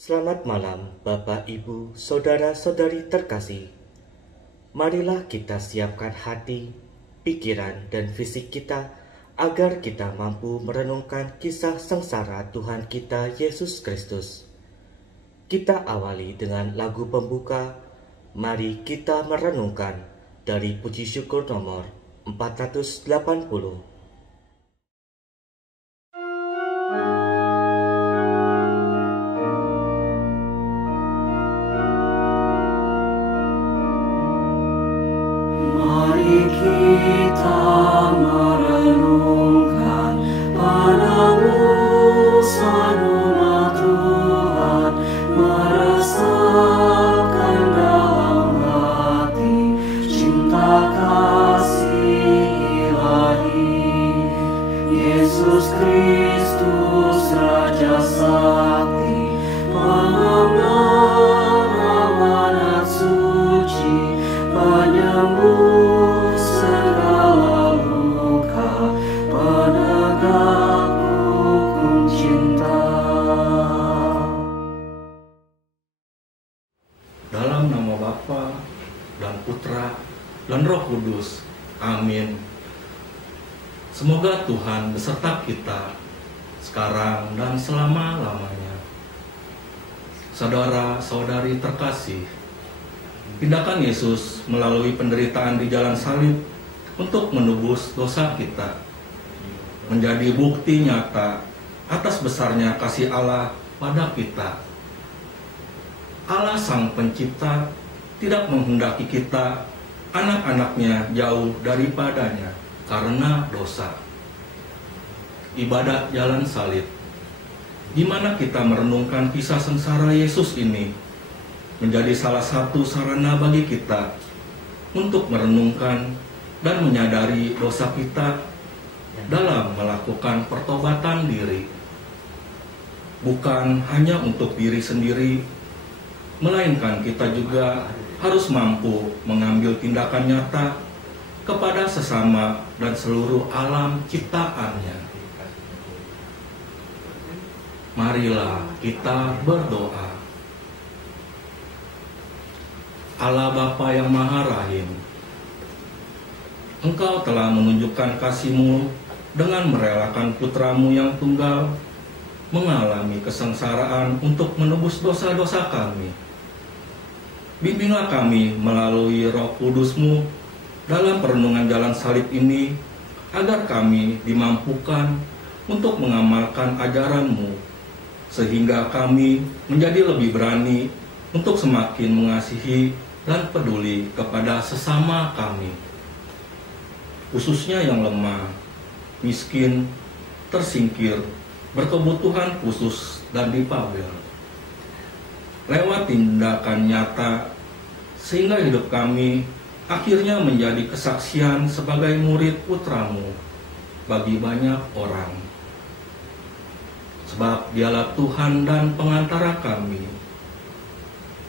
Selamat malam, Bapak, Ibu, saudara-saudari terkasih. Marilah kita siapkan hati, pikiran, dan fisik kita agar kita mampu merenungkan kisah sengsara Tuhan kita Yesus Kristus. Kita awali dengan lagu pembuka. Mari kita merenungkan dari puji syukur nomor 480. Mari kita merenungkan penebusan umat Tuhan, meresapkan dalam hati cinta kasih ilahi. Yesus Kristus Raja Sakti, pengemban amanat suci, penyembuh segala luka, penegak hukum cinta. Dalam nama Bapa dan Putra dan Roh Kudus. Amin. Semoga Tuhan beserta kita sekarang dan selama-lamanya. Saudara-saudari terkasih, tindakan Yesus melalui penderitaan di jalan salib untuk menebus dosa kita menjadi bukti nyata atas besarnya kasih Allah pada kita. Allah Sang Pencipta tidak menghendaki kita, anak-anaknya, jauh daripadanya karena dosa. Ibadat jalan salib, di mana kita merenungkan kisah sengsara Yesus ini, menjadi salah satu sarana bagi kita untuk merenungkan dan menyadari dosa kita dalam melakukan pertobatan diri. Bukan hanya untuk diri sendiri, melainkan kita juga harus mampu mengambil tindakan nyata kepada sesama dan seluruh alam ciptaannya. Marilah kita berdoa. Allah Bapa yang Maha Rahim, Engkau telah menunjukkan kasih-Mu dengan merelakan Putra-Mu yang tunggal mengalami kesengsaraan untuk menebus dosa-dosa kami. Bimbinglah kami melalui Roh Kudus-Mu dalam perenungan jalan salib ini, agar kami dimampukan untuk mengamalkan ajaran-Mu, sehingga kami menjadi lebih berani untuk semakin mengasihi dan peduli kepada sesama kami, khususnya yang lemah, miskin, tersingkir, berkebutuhan khusus, dan difabel. Lewat tindakan nyata, sehingga hidup kami akhirnya menjadi kesaksian sebagai murid Putra-Mu bagi banyak orang. Sebab Dialah Tuhan dan pengantara kami.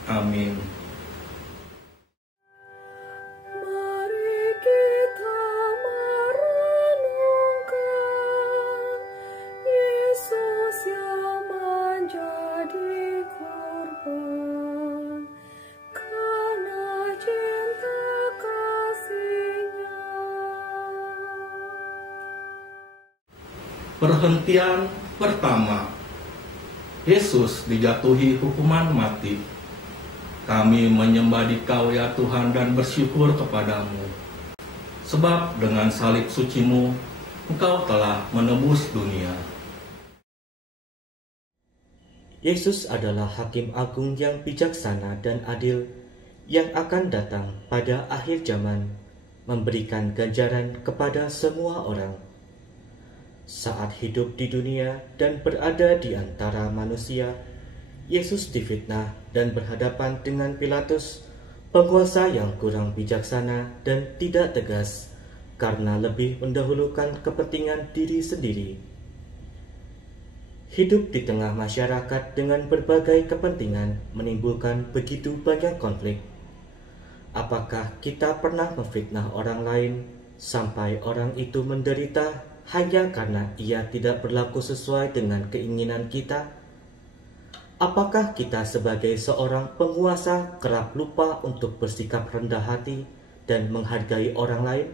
Amin. Mari kita merenungkan Yesus yang menjadi korban karena cinta kasih-Nya. Perhentian pertama, Yesus dijatuhi hukuman mati. Kami menyembah Dikau ya Tuhan dan bersyukur kepadamu, sebab dengan salib suci-Mu, Engkau telah menebus dunia. Yesus adalah Hakim Agung yang bijaksana dan adil yang akan datang pada akhir zaman, memberikan ganjaran kepada semua orang. Saat hidup di dunia dan berada di antara manusia, Yesus difitnah dan berhadapan dengan Pilatus, penguasa yang kurang bijaksana dan tidak tegas karena lebih mendahulukan kepentingan diri sendiri. Hidup di tengah masyarakat dengan berbagai kepentingan menimbulkan begitu banyak konflik. Apakah kita pernah memfitnah orang lain sampai orang itu menderita hanya karena ia tidak berlaku sesuai dengan keinginan kita? Apakah kita sebagai seorang penguasa kerap lupa untuk bersikap rendah hati dan menghargai orang lain?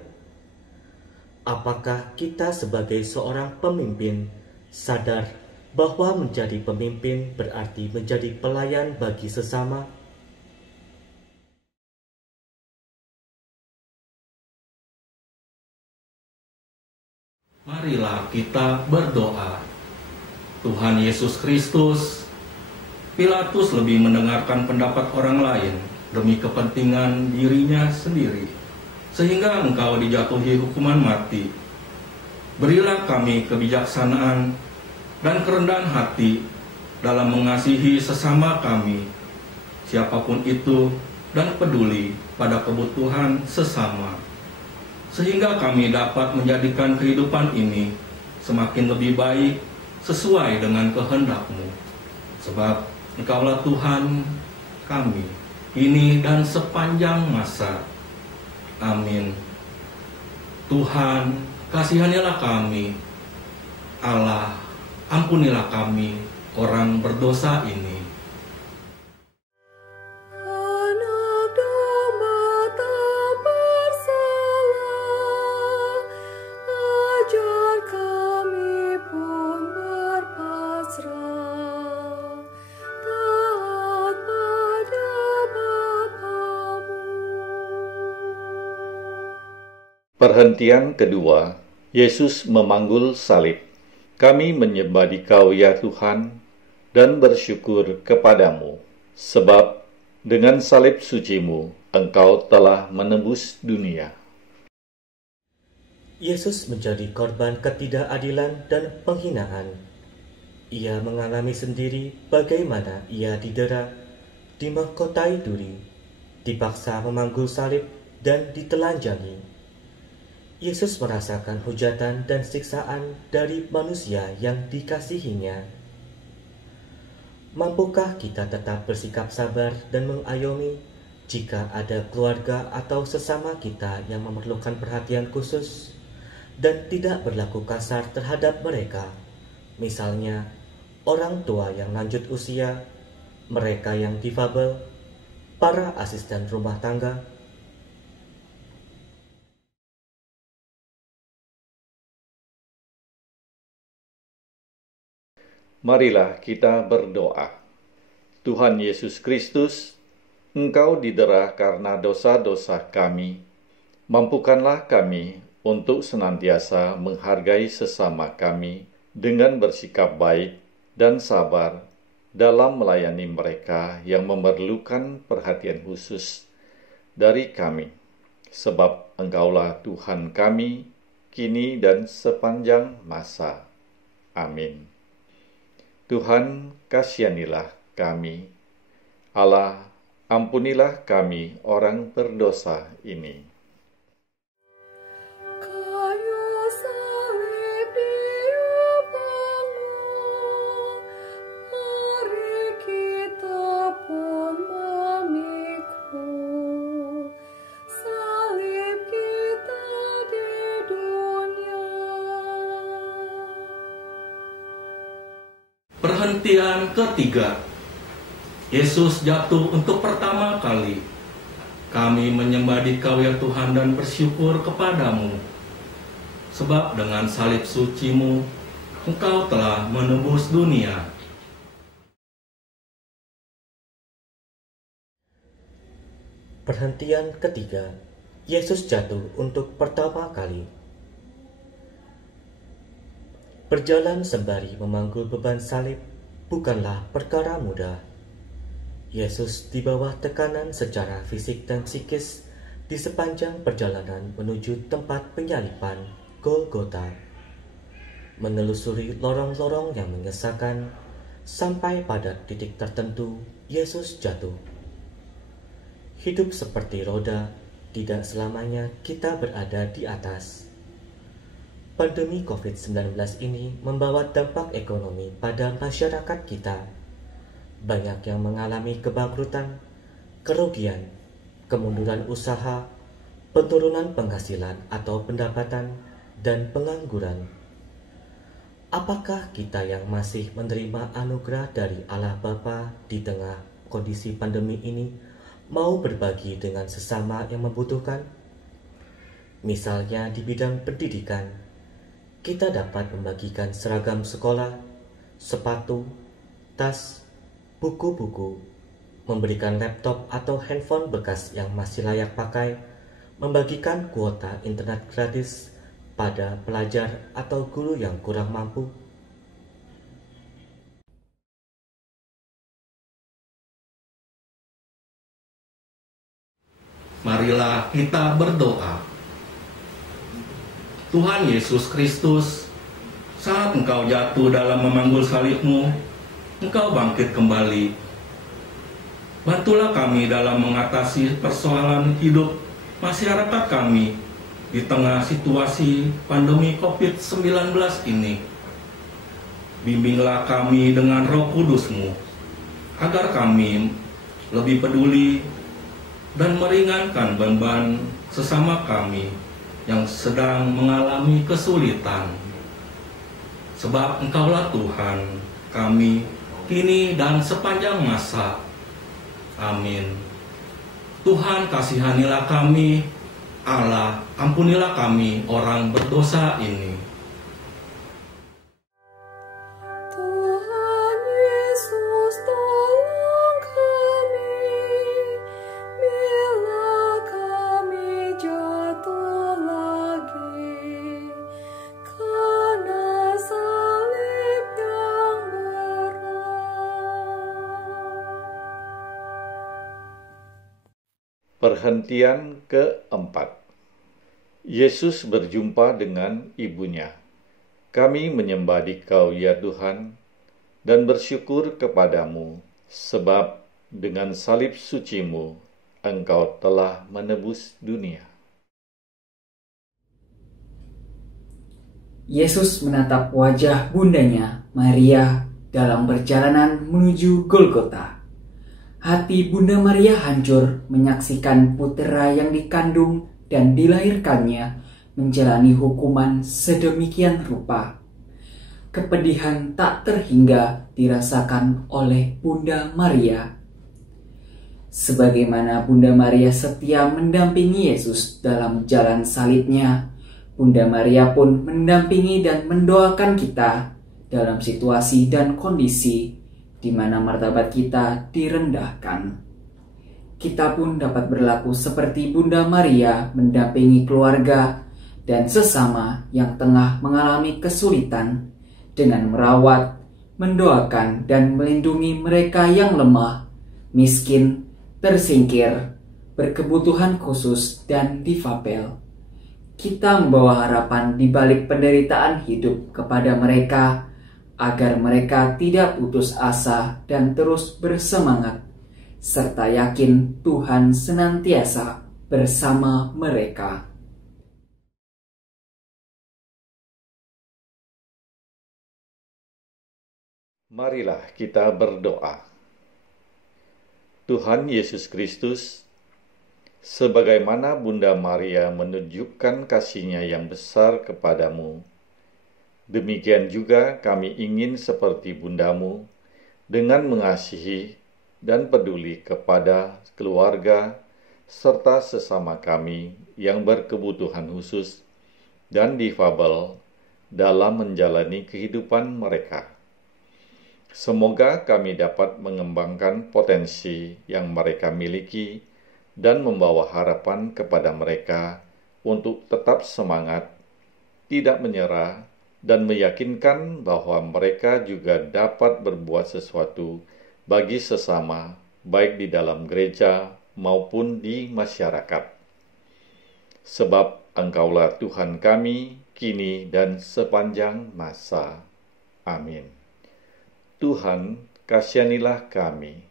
Apakah kita sebagai seorang pemimpin sadar bahwa menjadi pemimpin berarti menjadi pelayan bagi sesama? Marilah kita berdoa. Tuhan Yesus Kristus, Pilatus lebih mendengarkan pendapat orang lain demi kepentingan dirinya sendiri, sehingga Engkau dijatuhi hukuman mati. Berilah kami kebijaksanaan dan kerendahan hati dalam mengasihi sesama kami, siapapun itu, dan peduli pada kebutuhan sesama, sehingga kami dapat menjadikan kehidupan ini semakin lebih baik sesuai dengan kehendak-Mu. Sebab Engkaulah Tuhan kami, kini dan sepanjang masa. Amin. Tuhan, kasihanilah kami. Allah, ampunilah kami, orang berdosa ini. Anak domba tak bersalah, ajar kami pun berpasrah, taat pada Bapamu. Perhentian kedua, Yesus memanggul salib. Kami menyembah Dikau ya Tuhan, dan bersyukur kepadamu, sebab dengan salib suci-Mu, Engkau telah menebus dunia. Yesus menjadi korban ketidakadilan dan penghinaan. Ia mengalami sendiri bagaimana ia didera, dimahkotai duri, dipaksa memanggul salib, dan ditelanjangi. Yesus merasakan hujatan dan siksaan dari manusia yang dikasihinya. Mampukah kita tetap bersikap sabar dan mengayomi jika ada keluarga atau sesama kita yang memerlukan perhatian khusus dan tidak berlaku kasar terhadap mereka? Misalnya, orang tua yang lanjut usia, mereka yang difabel, para asisten rumah tangga. Marilah kita berdoa. Tuhan Yesus Kristus, Engkau didera karena dosa-dosa kami. Mampukanlah kami untuk senantiasa menghargai sesama kami dengan bersikap baik dan sabar dalam melayani mereka yang memerlukan perhatian khusus dari kami. Sebab Engkaulah Tuhan kami, kini dan sepanjang masa. Amin. Tuhan, kasihanilah kami. Allah, ampunilah kami orang berdosa ini. Kayu salib Dia bangun, mari kita pun memikul salib kita di dunia. Perhentian ketiga, Yesus jatuh untuk pertama kali. Kami menyembah Dikau ya Tuhan dan bersyukur kepadamu, sebab dengan salib suci-Mu, Engkau telah menebus dunia. Perhentian ketiga, Yesus jatuh untuk pertama kali. Berjalan sembari memanggul beban salib bukanlah perkara mudah. Yesus di bawah tekanan secara fisik dan psikis di sepanjang perjalanan menuju tempat penyaliban Golgota. Menelusuri lorong-lorong yang menyesakan, sampai pada titik tertentu Yesus jatuh. Hidup seperti roda, tidak selamanya kita berada di atas. Pandemi COVID-19 ini membawa dampak ekonomi pada masyarakat kita. Banyak yang mengalami kebangkrutan, kerugian, kemunduran usaha, penurunan penghasilan atau pendapatan, dan pengangguran. Apakah kita yang masih menerima anugerah dari Allah Bapa di tengah kondisi pandemi ini mau berbagi dengan sesama yang membutuhkan? Misalnya di bidang pendidikan, kita dapat membagikan seragam sekolah, sepatu, tas, buku-buku, memberikan laptop atau handphone bekas yang masih layak pakai, membagikan kuota internet gratis pada pelajar atau guru yang kurang mampu. Marilah kita berdoa. Tuhan Yesus Kristus, saat Engkau jatuh dalam memanggul salib-Mu, Engkau bangkit kembali. Bantulah kami dalam mengatasi persoalan hidup masyarakat kami di tengah situasi pandemi COVID-19 ini. Bimbinglah kami dengan Roh Kudus-Mu, agar kami lebih peduli dan meringankan beban sesama kami yang sedang mengalami kesulitan. Sebab Engkaulah Tuhan kami kini dan sepanjang masa. Amin. Tuhan, kasihanilah kami. Allah, ampunilah kami orang berdosa ini. Tuhan Yesus, tolong kami bila kami jatuh lagi karena salib yang berat. Perhentian keempat. Yesus berjumpa dengan ibunya. Kami menyembah Dikau ya Tuhan, dan bersyukur kepadamu, sebab dengan salib suci-Mu, Engkau telah menebus dunia. Yesus menatap wajah bundanya, Maria, dalam perjalanan menuju Golgota. Hati Bunda Maria hancur menyaksikan putera yang dikandung dan dilahirkannya menjalani hukuman sedemikian rupa. Kepedihan tak terhingga dirasakan oleh Bunda Maria. Sebagaimana Bunda Maria setia mendampingi Yesus dalam jalan salibnya, Bunda Maria pun mendampingi dan mendoakan kita dalam situasi dan kondisi di mana martabat kita direndahkan. Kita pun dapat berlaku seperti Bunda Maria mendampingi keluarga dan sesama yang tengah mengalami kesulitan dengan merawat, mendoakan, dan melindungi mereka yang lemah, miskin, tersingkir, berkebutuhan khusus, dan difabel. Kita membawa harapan di balik penderitaan hidup kepada mereka agar mereka tidak putus asa dan terus bersemangat, serta yakin Tuhan senantiasa bersama mereka. Marilah kita berdoa. Tuhan Yesus Kristus, sebagaimana Bunda Maria menunjukkan kasih-Nya yang besar kepadamu, demikian juga kami ingin seperti Bundamu dengan mengasihi dan peduli kepada keluarga serta sesama kami yang berkebutuhan khusus dan difabel dalam menjalani kehidupan mereka. Semoga kami dapat mengembangkan potensi yang mereka miliki dan membawa harapan kepada mereka untuk tetap semangat, tidak menyerah, dan meyakinkan bahwa mereka juga dapat berbuat sesuatu bagi sesama, baik di dalam gereja maupun di masyarakat. Sebab Engkaulah Tuhan kami, kini dan sepanjang masa. Amin. Tuhan, kasihanilah kami.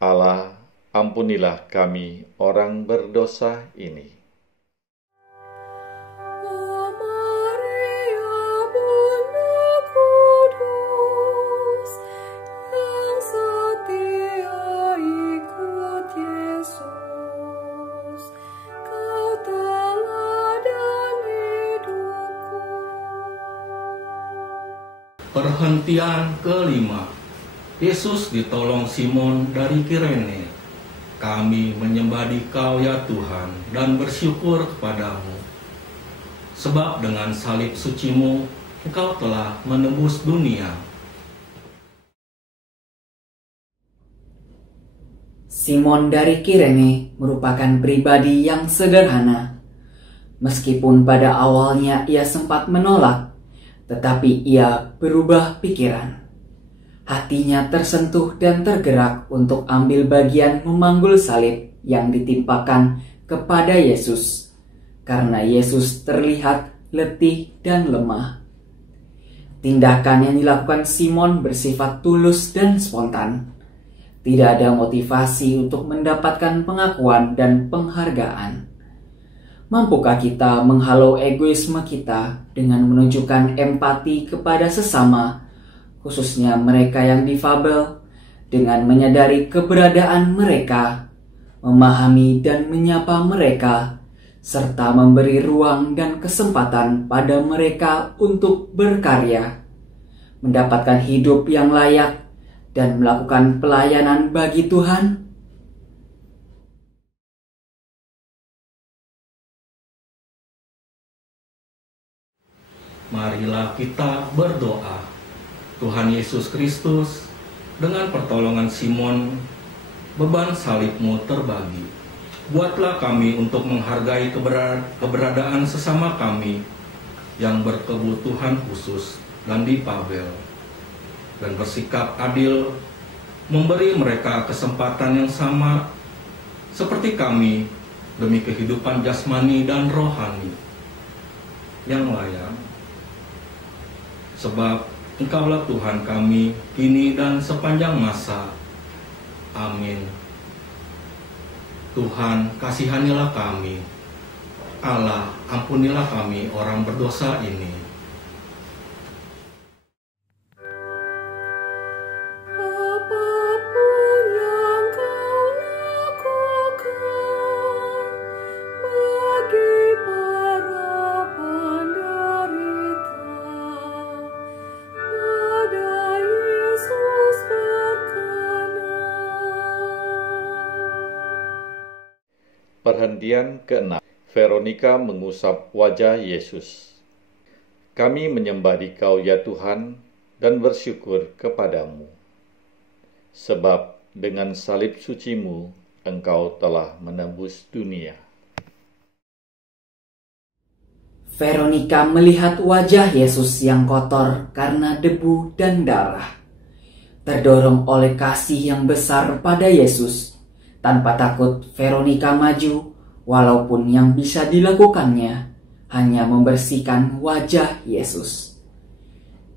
Allah, ampunilah kami orang berdosa ini. Perhentian kelima. Yesus ditolong Simon dari Kirene. Kami menyembah Dikau ya Tuhan dan bersyukur kepadamu. Sebab dengan salib sucimu, Engkau telah menebus dunia. Simon dari Kirene merupakan pribadi yang sederhana. Meskipun pada awalnya ia sempat menolak, tetapi ia berubah pikiran. Hatinya tersentuh dan tergerak untuk ambil bagian memanggul salib yang ditimpakan kepada Yesus, karena Yesus terlihat letih dan lemah. Tindakan yang dilakukan Simon bersifat tulus dan spontan. Tidak ada motivasi untuk mendapatkan pengakuan dan penghargaan. Mampukah kita menghalau egoisme kita dengan menunjukkan empati kepada sesama, khususnya mereka yang difabel, dengan menyadari keberadaan mereka, memahami dan menyapa mereka, serta memberi ruang dan kesempatan pada mereka untuk berkarya, mendapatkan hidup yang layak, dan melakukan pelayanan bagi Tuhan? Marilah kita berdoa. Tuhan Yesus Kristus, dengan pertolongan Simon, beban salib-Mu terbagi. Buatlah kami untuk menghargai keberadaan sesama kami yang berkebutuhan khusus dan difabel, dan bersikap adil, memberi mereka kesempatan yang sama seperti kami demi kehidupan jasmani dan rohani yang layak. Sebab Engkaulah Tuhan kami kini dan sepanjang masa. Amin. Tuhan, kasihanilah kami. Allah, ampunilah kami orang berdosa ini. Apapun yang kau lakukan bagi para penderita, pada Yesus berkenan. Perhentian ke-6. Veronika mengusap wajah Yesus. Kami menyembah Dikau ya Tuhan dan bersyukur kepadamu. Sebab dengan salib sucimu, Engkau telah menembus dunia. Veronika melihat wajah Yesus yang kotor karena debu dan darah. Terdorong oleh kasih yang besar pada Yesus, tanpa takut Veronika maju, walaupun yang bisa dilakukannya hanya membersihkan wajah Yesus.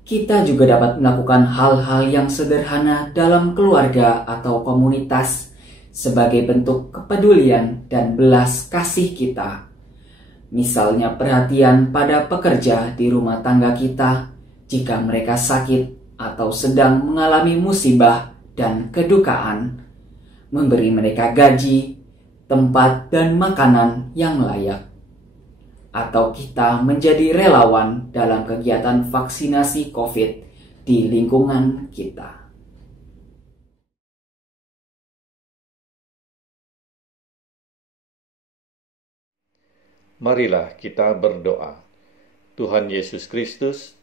Kita juga dapat melakukan hal-hal yang sederhana dalam keluarga atau komunitas sebagai bentuk kepedulian dan belas kasih kita. Misalnya perhatian pada pekerja di rumah tangga kita jika mereka sakit atau sedang mengalami musibah dan kedukaan, memberi mereka gaji, tempat, dan makanan yang layak. Atau kita menjadi relawan dalam kegiatan vaksinasi COVID di lingkungan kita. Marilah kita berdoa. Tuhan Yesus Kristus,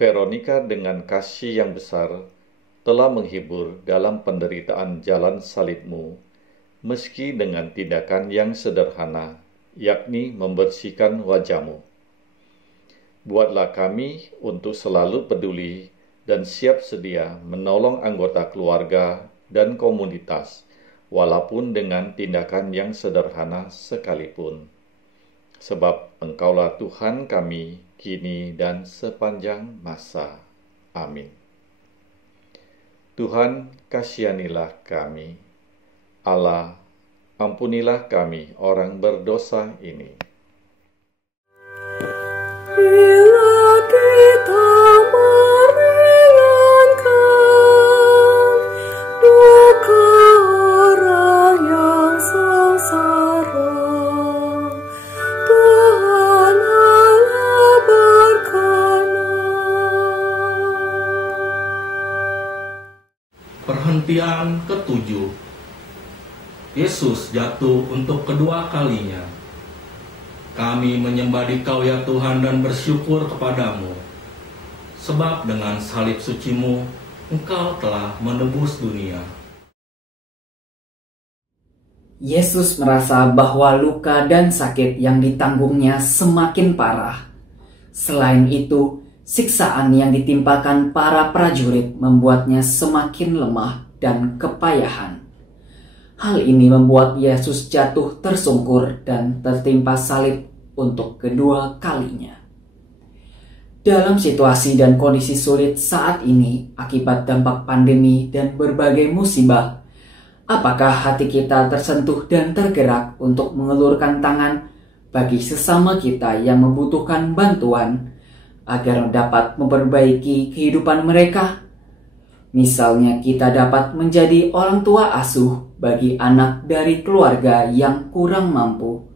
Veronika dengan kasih yang besar telah menghibur dalam penderitaan jalan salib-Mu, meski dengan tindakan yang sederhana, yakni membersihkan wajah-Mu. Buatlah kami untuk selalu peduli dan siap sedia menolong anggota keluarga dan komunitas, walaupun dengan tindakan yang sederhana sekalipun. Sebab Engkaulah Tuhan kami, kini dan sepanjang masa. Amin. Tuhan, kasihanilah kami. Allah, ampunilah kami orang berdosa ini. Bila kita meringankan duka orang yang sengsara, Tuhan Allah berkenan. perempuan ketujuh, Yesus jatuh untuk kedua kalinya. Kami menyembah Dikau ya Tuhan dan bersyukur kepadamu, sebab dengan salib suci-Mu, Engkau telah menebus dunia. Yesus merasa bahwa luka dan sakit yang ditanggungnya semakin parah. Selain itu, siksaan yang ditimpakan para prajurit membuatnya semakin lemah dan kepayahan. Hal ini membuat Yesus jatuh tersungkur dan tertimpa salib untuk kedua kalinya. Dalam situasi dan kondisi sulit saat ini akibat dampak pandemi dan berbagai musibah, apakah hati kita tersentuh dan tergerak untuk mengulurkan tangan bagi sesama kita yang membutuhkan bantuan agar dapat memperbaiki kehidupan mereka? Misalnya kita dapat menjadi orang tua asuh bagi anak dari keluarga yang kurang mampu.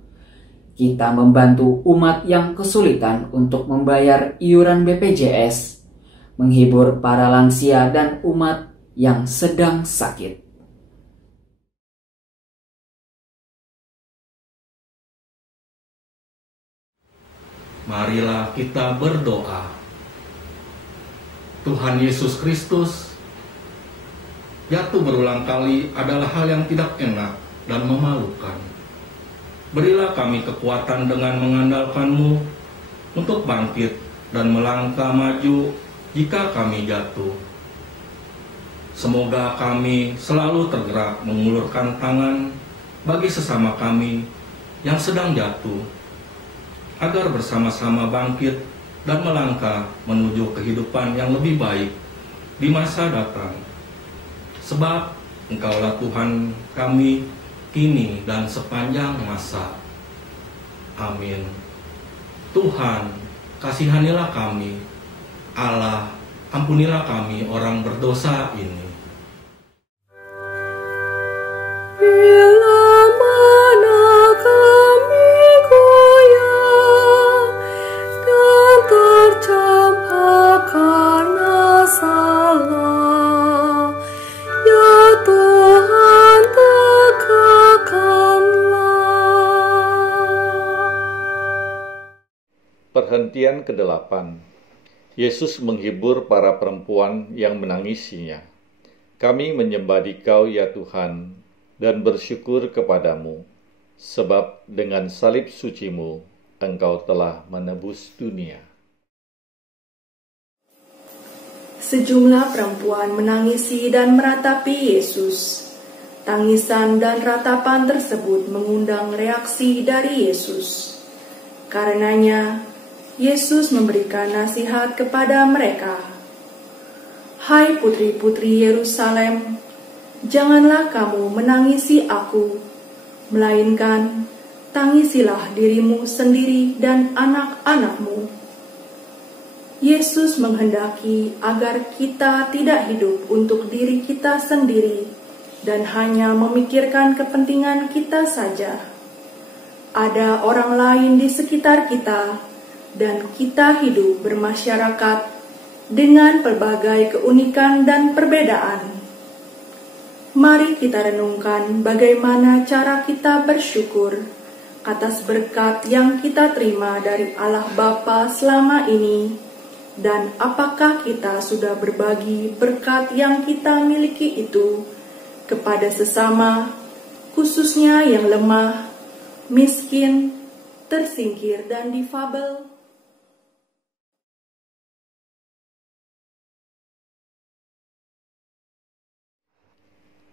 Kita membantu umat yang kesulitan untuk membayar iuran BPJS, menghibur para lansia dan umat yang sedang sakit. Marilah kita berdoa. Tuhan Yesus Kristus, jatuh berulang kali adalah hal yang tidak enak dan memalukan. Berilah kami kekuatan dengan mengandalkan-Mu untuk bangkit dan melangkah maju jika kami jatuh. Semoga kami selalu tergerak mengulurkan tangan bagi sesama kami yang sedang jatuh, agar bersama-sama bangkit dan melangkah menuju kehidupan yang lebih baik di masa datang. Sebab Engkaulah Tuhan kami kini dan sepanjang masa. Amin. Tuhan, kasihanilah kami. Allah, ampunilah kami orang berdosa ini. Bila mana kami goyah dan tercampak karena salah, ya Tuhan tegakkanlah. Perhentian ke-8. Yesus menghibur para perempuan yang menangisinya. Kami menyembah Dikau ya Tuhan dan bersyukur kepadamu, sebab dengan salib suci-Mu, Engkau telah menebus dunia. Sejumlah perempuan menangisi dan meratapi Yesus. Tangisan dan ratapan tersebut mengundang reaksi dari Yesus. Karenanya, Yesus memberikan nasihat kepada mereka. Hai putri-putri Yerusalem, janganlah kamu menangisi aku, melainkan tangisilah dirimu sendiri dan anak-anakmu. Yesus menghendaki agar kita tidak hidup untuk diri kita sendiri dan hanya memikirkan kepentingan kita saja. Ada orang lain di sekitar kita, dan kita hidup bermasyarakat dengan berbagai keunikan dan perbedaan. Mari kita renungkan bagaimana cara kita bersyukur atas berkat yang kita terima dari Allah Bapa selama ini, dan apakah kita sudah berbagi berkat yang kita miliki itu kepada sesama, khususnya yang lemah, miskin, tersingkir, dan difabel.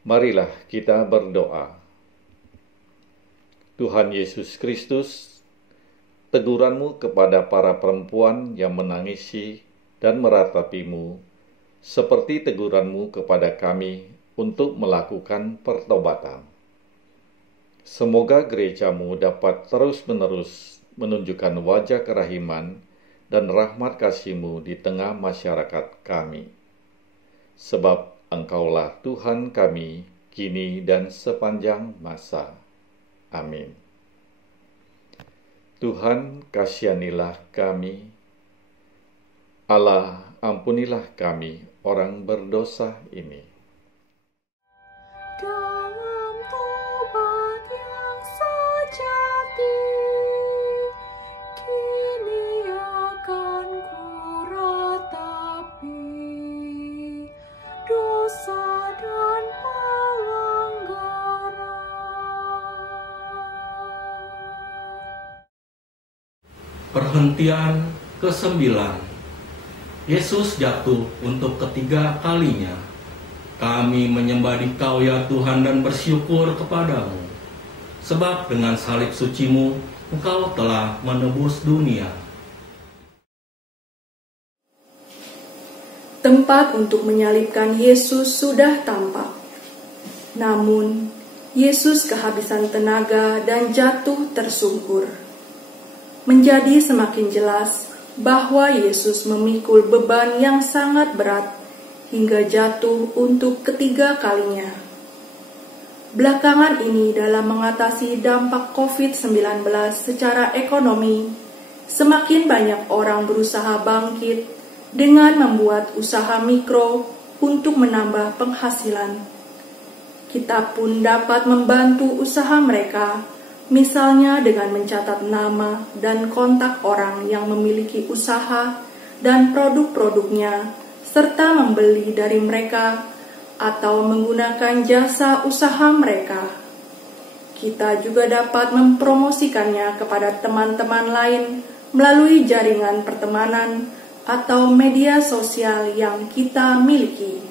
Marilah kita berdoa. Tuhan Yesus Kristus, teguran-Mu kepada para perempuan yang menangisi dan meratapi-Mu, seperti teguran-Mu kepada kami untuk melakukan pertobatan. Semoga gereja-Mu dapat terus-menerus menunjukkan wajah kerahiman dan rahmat kasih-Mu di tengah masyarakat kami. Sebab Engkaulah Tuhan kami, kini dan sepanjang masa. Amin. Tuhan, kasihanilah kami. Allah, ampunilah kami, orang berdosa ini. Perhentian ke-9. Yesus jatuh untuk ketiga kalinya. Kami menyembah Dikau ya Tuhan dan bersyukur kepadamu, sebab dengan salib suci-Mu Engkau telah menebus dunia. Tempat untuk menyalibkan Yesus sudah tampak. Namun, Yesus kehabisan tenaga dan jatuh tersungkur. Menjadi semakin jelas bahwa Yesus memikul beban yang sangat berat hingga jatuh untuk ketiga kalinya. Belakangan ini dalam mengatasi dampak COVID-19 secara ekonomi, semakin banyak orang berusaha bangkit dengan membuat usaha mikro untuk menambah penghasilan. Kita pun dapat membantu usaha mereka, misalnya dengan mencatat nama dan kontak orang yang memiliki usaha dan produk-produknya, serta membeli dari mereka atau menggunakan jasa usaha mereka. Kita juga dapat mempromosikannya kepada teman-teman lain melalui jaringan pertemanan atau media sosial yang kita miliki.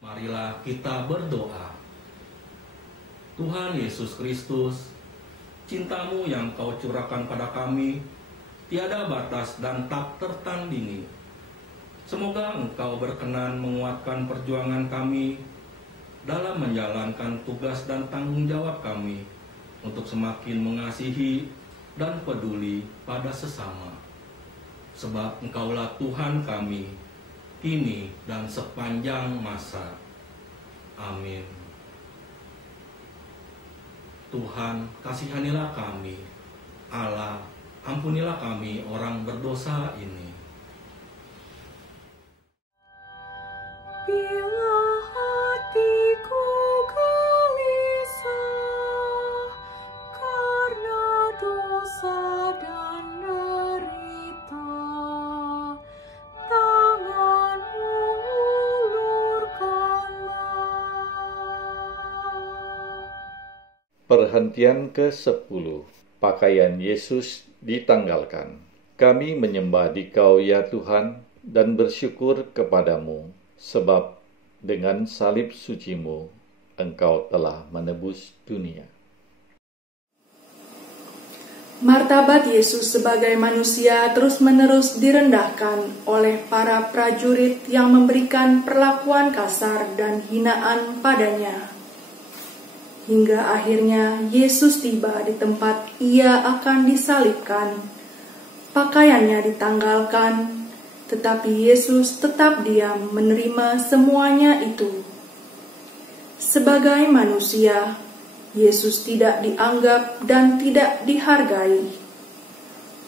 Marilah kita berdoa. Tuhan Yesus Kristus, cinta-Mu yang Kau curahkan pada kami tiada batas dan tak tertandingi. Semoga Engkau berkenan menguatkan perjuangan kami dalam menjalankan tugas dan tanggung jawab kami untuk semakin mengasihi dan peduli pada sesama. Sebab Engkaulah Tuhan kami, kini dan sepanjang masa. Amin. Tuhan, kasihanilah kami. Allah, ampunilah kami orang berdosa ini. Bila hatiku gelisah karena dosa dan derita, tangan-Mu ulurkanlah. Perhentian ke-10. Pakaian Yesus ditanggalkan. Kami menyembah Dikau ya Tuhan dan bersyukur kepadamu, sebab dengan salib suci-Mu Engkau telah menebus dunia. Martabat Yesus sebagai manusia terus-menerus direndahkan oleh para prajurit yang memberikan perlakuan kasar dan hinaan padanya. Hingga akhirnya Yesus tiba di tempat Ia akan disalibkan. Pakaiannya ditanggalkan, tetapi Yesus tetap diam menerima semuanya itu. Sebagai manusia, Yesus tidak dianggap dan tidak dihargai.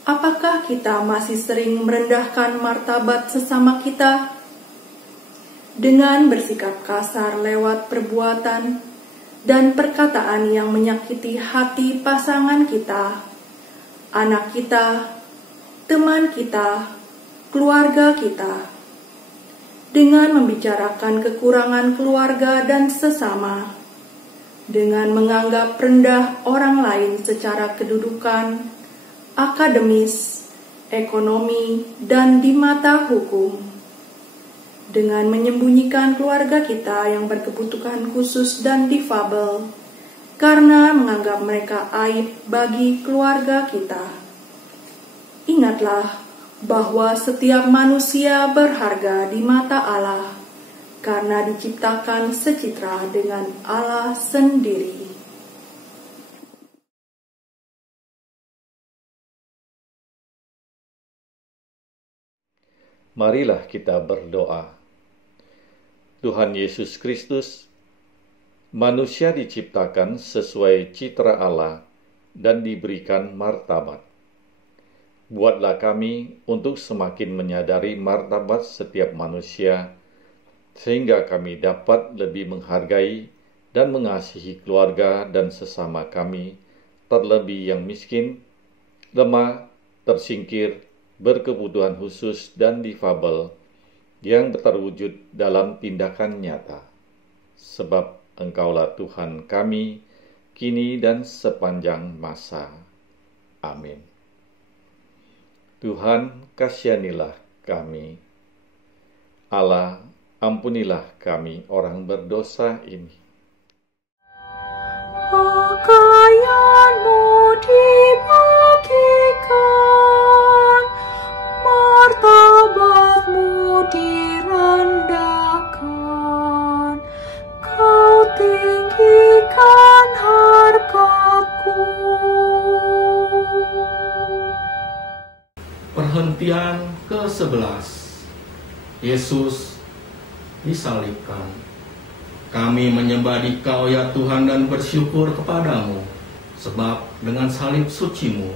Apakah kita masih sering merendahkan martabat sesama kita? Dengan bersikap kasar lewat perbuatan dan perkataan yang menyakiti hati pasangan kita, anak kita, teman kita, keluarga kita. Dengan membicarakan kekurangan keluarga dan sesama, dengan menganggap rendah orang lain secara kedudukan, akademis, ekonomi, dan di mata hukum. Dengan menyembunyikan keluarga kita yang berkebutuhan khusus dan difabel, karena menganggap mereka aib bagi keluarga kita. Ingatlah bahwa setiap manusia berharga di mata Allah, karena diciptakan secitra dengan Allah sendiri. Marilah kita berdoa. Tuhan Yesus Kristus, manusia diciptakan sesuai citra Allah dan diberikan martabat. Buatlah kami untuk semakin menyadari martabat setiap manusia, sehingga kami dapat lebih menghargai dan mengasihi keluarga dan sesama kami, terlebih yang miskin, lemah, tersingkir, berkebutuhan khusus, dan difabel, yang terwujud dalam tindakan nyata. Sebab Engkaulah Tuhan kami, kini dan sepanjang masa. Amin. Tuhan, kasihanilah kami. Allah, ampunilah kami orang berdosa ini. Pakaianmu dibagikan, martabatmu direndahkan, kau tinggikan harkatku. Perhentian ke-11. Yesus disalibkan. Kami menyembah Dikau ya Tuhan dan bersyukur kepadamu, sebab dengan salib suci-Mu,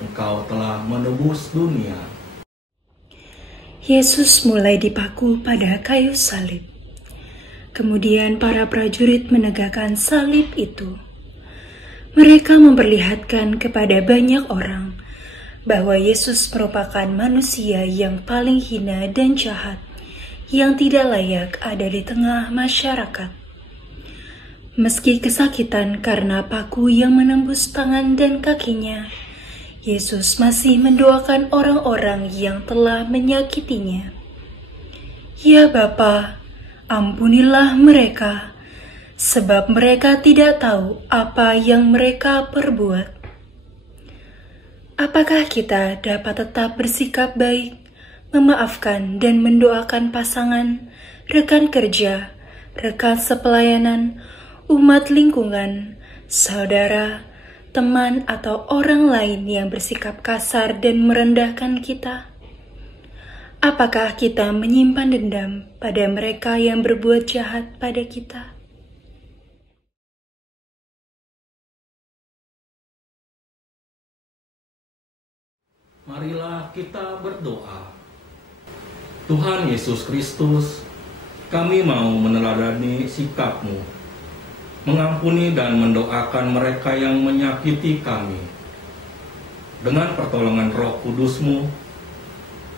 Engkau telah menebus dunia. Yesus mulai dipaku pada kayu salib. Kemudian para prajurit menegakkan salib itu. Mereka memperlihatkan kepada banyak orang bahwa Yesus merupakan manusia yang paling hina dan jahat, yang tidak layak ada di tengah masyarakat. Meski kesakitan karena paku yang menembus tangan dan kakinya, Yesus masih mendoakan orang-orang yang telah menyakitinya. Ya Bapa, ampunilah mereka, sebab mereka tidak tahu apa yang mereka perbuat. Apakah kita dapat tetap bersikap baik, memaafkan dan mendoakan pasangan, rekan kerja, rekan sepelayanan, umat lingkungan, saudara, teman atau orang lain yang bersikap kasar dan merendahkan kita? Apakah kita menyimpan dendam pada mereka yang berbuat jahat pada kita? Marilah kita berdoa. Tuhan Yesus Kristus, kami mau meneladani sikap-Mu, mengampuni dan mendoakan mereka yang menyakiti kami. Dengan pertolongan Roh Kudus-Mu,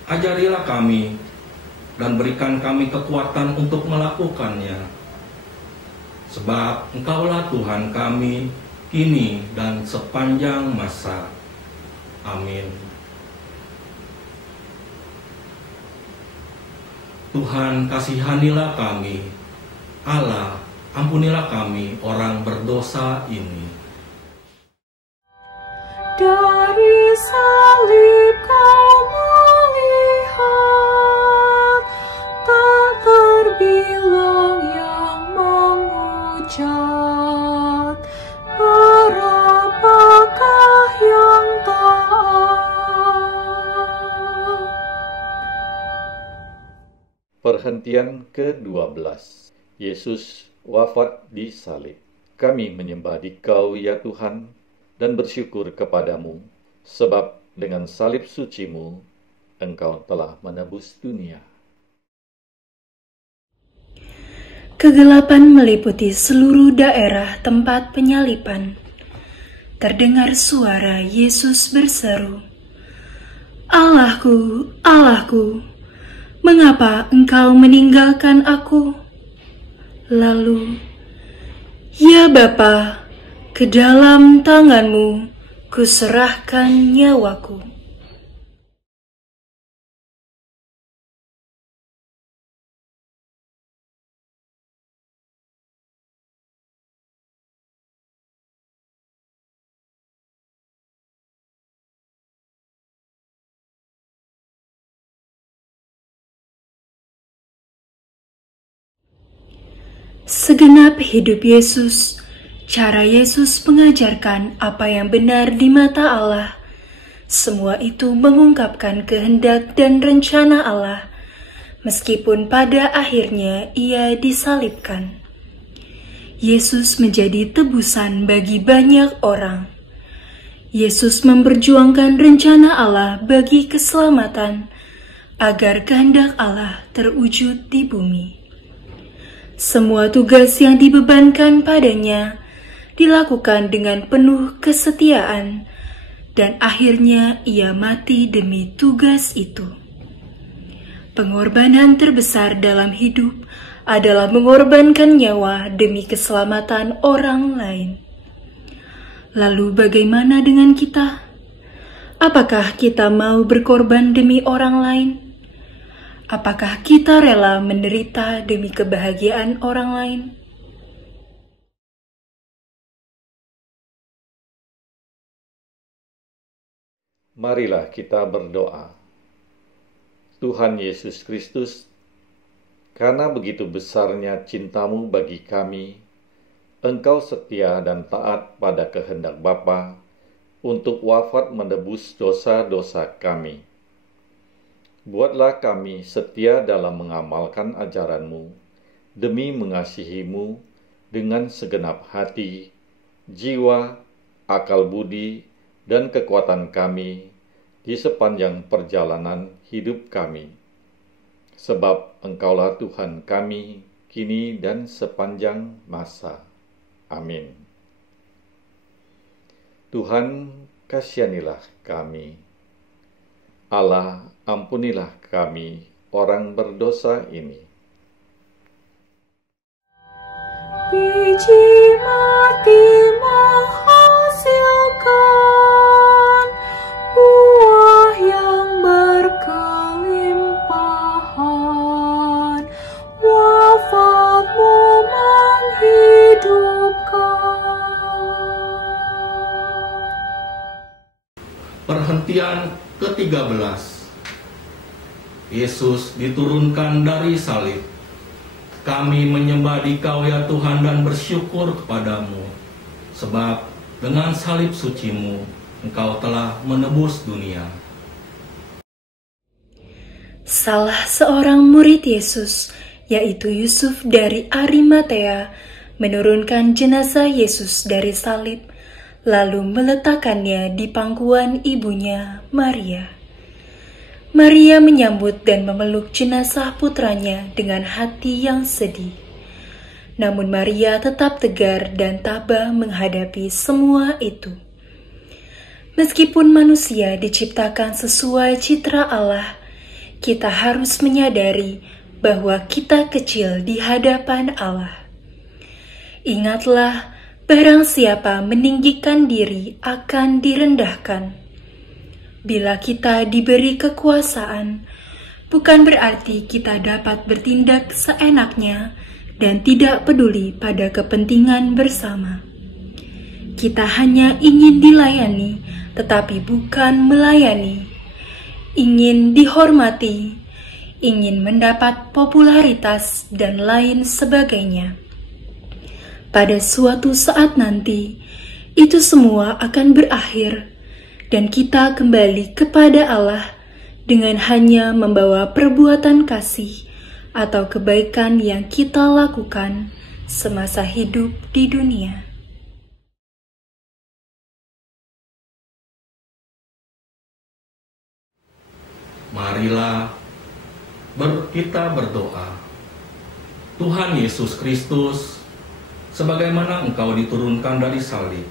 ajarilah kami dan berikan kami kekuatan untuk melakukannya. Sebab Engkaulah Tuhan kami, kini dan sepanjang masa. Amin. Tuhan, kasihanilah kami. Allah, ampunilah kami orang berdosa ini. Dari salib kau melihat, tak terbilang yang menghujat. Berapakah yang taat? Perhentian ke-12. Yesus wafat di salib. Kami menyembah Dikau ya Tuhan dan bersyukur kepadamu, sebab dengan salib suci-Mu, Engkau telah menebus dunia. Kegelapan meliputi seluruh daerah tempat penyaliban. Terdengar suara Yesus berseru, "Allahku, Allahku, mengapa Engkau meninggalkan aku?" Lalu, "Ya Bapa, ke dalam tangan-Mu kuserahkan nyawaku." Segenap hidup Yesus, cara Yesus mengajarkan apa yang benar di mata Allah, semua itu mengungkapkan kehendak dan rencana Allah, meskipun pada akhirnya Ia disalibkan. Yesus menjadi tebusan bagi banyak orang. Yesus memperjuangkan rencana Allah bagi keselamatan, agar kehendak Allah terwujud di bumi. Semua tugas yang dibebankan padanya dilakukan dengan penuh kesetiaan, dan akhirnya Ia mati demi tugas itu. Pengorbanan terbesar dalam hidup adalah mengorbankan nyawa demi keselamatan orang lain. Lalu bagaimana dengan kita? Apakah kita mau berkorban demi orang lain? Apakah kita rela menderita demi kebahagiaan orang lain? Marilah kita berdoa. Tuhan Yesus Kristus, karena begitu besarnya cinta-Mu bagi kami, Engkau setia dan taat pada kehendak Bapa untuk wafat menebus dosa-dosa kami. Buatlah kami setia dalam mengamalkan ajaran-Mu, demi mengasihi-Mu dengan segenap hati, jiwa, akal budi, dan kekuatan kami di sepanjang perjalanan hidup kami. Sebab Engkaulah Tuhan kami, kini dan sepanjang masa. Amin. Tuhan, kasihanilah kami. Allah, ampunilah kami, orang berdosa ini. Biji mati menghasilkan buah yang berkelimpahan, wafat-Mu menghidupkan. Perhentian ke-13. Yesus diturunkan dari salib. Kami menyembah Dikau ya Tuhan dan bersyukur kepadamu, sebab dengan salib suci-Mu, Engkau telah menebus dunia. Salah seorang murid Yesus, yaitu Yusuf dari Arimatea, menurunkan jenazah Yesus dari salib, lalu meletakkannya di pangkuan ibunya, Maria. Maria menyambut dan memeluk jenazah putranya dengan hati yang sedih. Namun Maria tetap tegar dan tabah menghadapi semua itu. Meskipun manusia diciptakan sesuai citra Allah, kita harus menyadari bahwa kita kecil di hadapan Allah. Ingatlah, barang siapa meninggikan diri akan direndahkan. Bila kita diberi kekuasaan, bukan berarti kita dapat bertindak seenaknya dan tidak peduli pada kepentingan bersama. Kita hanya ingin dilayani, tetapi bukan melayani. Ingin dihormati, ingin mendapat popularitas, dan lain sebagainya. Pada suatu saat nanti, itu semua akan berakhir, dan kita kembali kepada Allah dengan hanya membawa perbuatan kasih atau kebaikan yang kita lakukan semasa hidup di dunia. Marilah kita berdoa. Tuhan Yesus Kristus, sebagaimana Engkau diturunkan dari salib,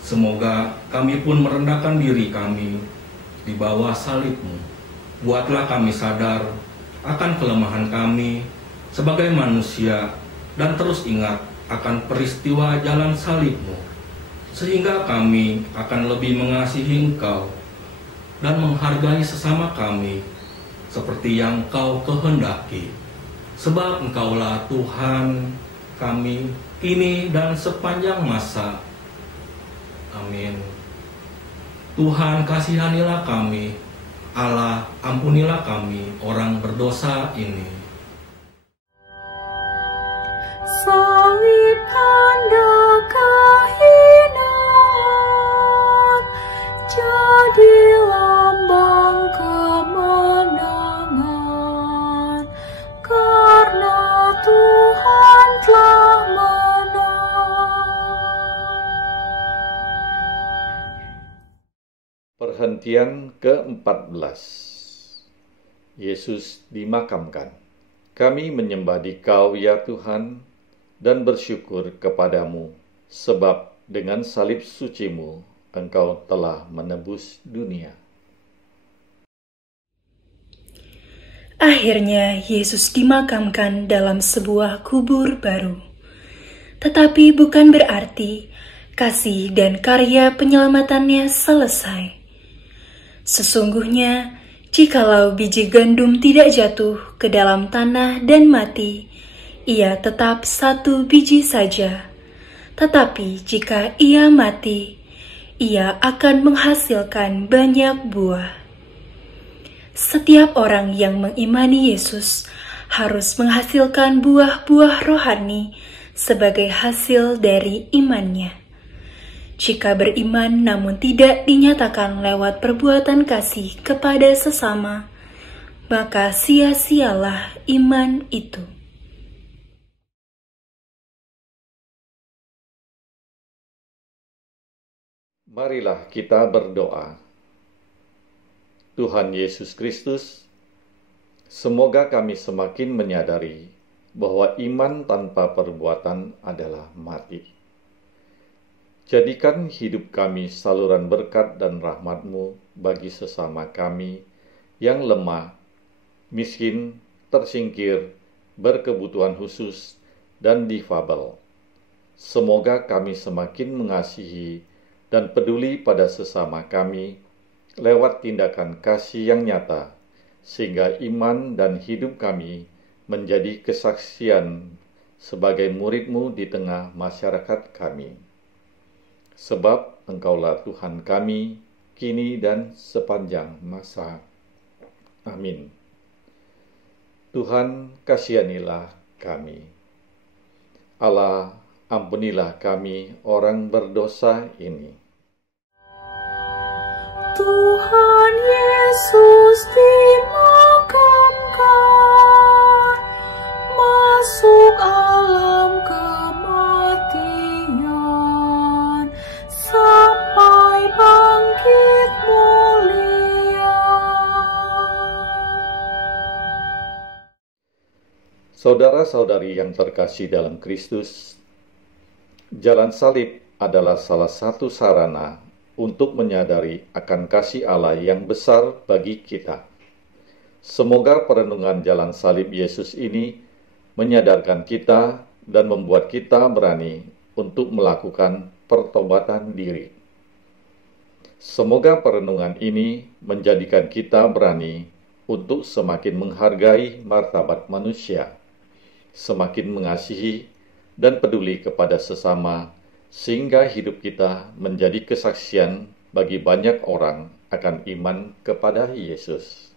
semoga kami pun merendahkan diri kami di bawah salib-Mu. Buatlah kami sadar akan kelemahan kami sebagai manusia dan terus ingat akan peristiwa jalan salib-Mu, sehingga kami akan lebih mengasihi Engkau dan menghargai sesama kami seperti yang Engkau kehendaki. Sebab Engkaulah Tuhan kami kini dan sepanjang masa. Amin. Tuhan, kasihanilah kami. Allah, ampunilah kami, orang berdosa ini. Salib tanda kehinaan, jadi lambang kemenangan, karena Tuhan telah menang. Perhentian ke-14. Yesus dimakamkan. Kami menyembah Dikau ya Tuhan dan bersyukur kepadamu, sebab dengan salib suci-Mu Engkau telah menebus dunia. Akhirnya Yesus dimakamkan dalam sebuah kubur baru. Tetapi bukan berarti kasih dan karya penyelamatannya selesai. Sesungguhnya, jikalau biji gandum tidak jatuh ke dalam tanah dan mati, ia tetap satu biji saja. Tetapi jika ia mati, ia akan menghasilkan banyak buah. Setiap orang yang mengimani Yesus harus menghasilkan buah-buah rohani sebagai hasil dari imannya. Jika beriman namun tidak dinyatakan lewat perbuatan kasih kepada sesama, maka sia-sialah iman itu. Marilah kita berdoa. Tuhan Yesus Kristus, semoga kami semakin menyadari bahwa iman tanpa perbuatan adalah mati. Jadikan hidup kami saluran berkat dan rahmat-Mu bagi sesama kami yang lemah, miskin, tersingkir, berkebutuhan khusus, dan difabel. Semoga kami semakin mengasihi dan peduli pada sesama kami lewat tindakan kasih yang nyata, sehingga iman dan hidup kami menjadi kesaksian sebagai murid-Mu di tengah masyarakat kami. Sebab Engkaulah Tuhan kami, kini dan sepanjang masa. Amin. Tuhan, kasihanilah kami. Allah, ampunilah kami orang berdosa ini. Tuhan Yesus dimakamkan, masuk alam kematian, sampai bangkit mulia. Saudara-saudari yang terkasih dalam Kristus, jalan salib adalah salah satu sarana untuk menyadari akan kasih Allah yang besar bagi kita. Semoga perenungan jalan salib Yesus ini menyadarkan kita dan membuat kita berani untuk melakukan pertobatan diri. Semoga perenungan ini menjadikan kita berani untuk semakin menghargai martabat manusia, semakin mengasihi dan peduli kepada sesama, sehingga hidup kita menjadi kesaksian bagi banyak orang akan iman kepada Yesus.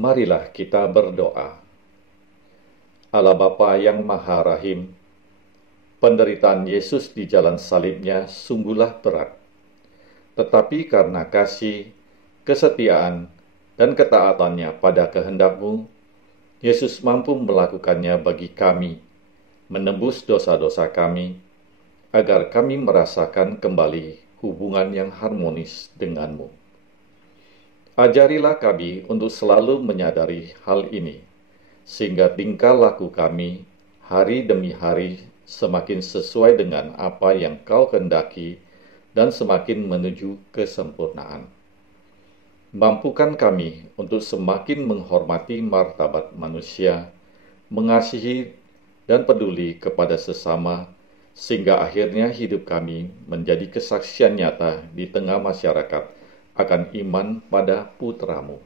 Marilah kita berdoa. Allah Bapa yang Maha Rahim, penderitaan Yesus di jalan salibnya sungguhlah berat. Tetapi karena kasih, kesetiaan, dan ketaatannya pada kehendak-Mu, Yesus mampu melakukannya bagi kami, menembus dosa-dosa kami, agar kami merasakan kembali hubungan yang harmonis denganmu. Ajarilah kami untuk selalu menyadari hal ini, sehingga tingkah laku kami hari demi hari semakin sesuai dengan apa yang Kau kehendaki dan semakin menuju kesempurnaan. Mampukan kami untuk semakin menghormati martabat manusia, mengasihi dan peduli kepada sesama, sehingga akhirnya hidup kami menjadi kesaksian nyata di tengah masyarakat akan iman pada Putra-Mu.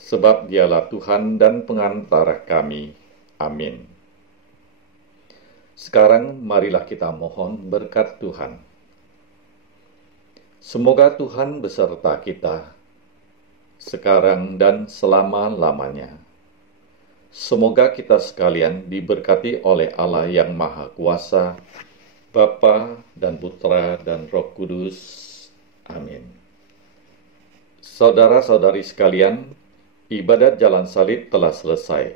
Sebab Dialah Tuhan dan pengantara kami. Amin. Sekarang marilah kita mohon berkat Tuhan. Semoga Tuhan beserta kita, sekarang dan selama-lamanya. Semoga kita sekalian diberkati oleh Allah yang Maha Kuasa, Bapa dan Putra dan Roh Kudus. Amin. Saudara-saudari sekalian, ibadat jalan salib telah selesai.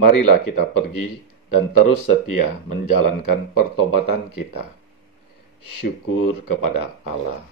Marilah kita pergi dan terus setia menjalankan pertobatan kita. Syukur kepada Allah.